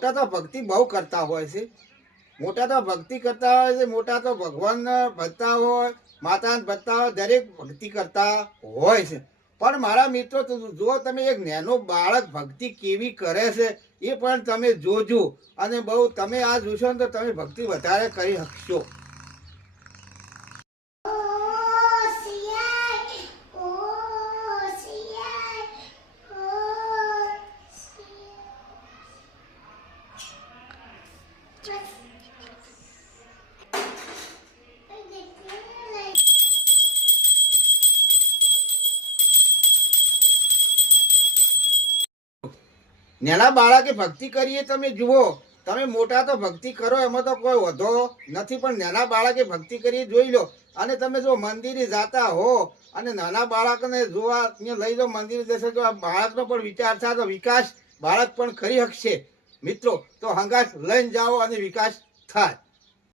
મોટા તો ભક્તિ બહુ કરતા હોય છે, મોટા તો ભક્તિ કરતા હોય છે, મોટા તો ભગવાન ભજતા હોય, માતાને ભજતા હોય, દરેક ભક્તિ કરતા હોય છે. પણ મારા મિત્રો, જો તમે એક નાનો બાળક ભક્તિ કેવી કરે છે એ પણ તમે જોજો, અને બહુ તમે આ જોશો ને તો તમે ભક્તિ વધારે કરી શકશો. નાના બાળકે ભક્તિ કરીએ તમે જુઓ, તમે મોટા તો ભક્તિ કરો એમાં તો કોઈ વધો નથી, પણ નાના બાળકે ભક્તિ કરી જોઈ લો. અને તમે જો મંદિરે જાતા હો અને નાના બાળકને જોવા લઈ જાઓ મંદિરે જશે તો આ બાળકનો પણ વિચાર થાય તો વિકાસ બાળક પણ કરી શકશે મિત્રો. તો હંગાસ લઈને જાઓ અને વિકાસ થાય.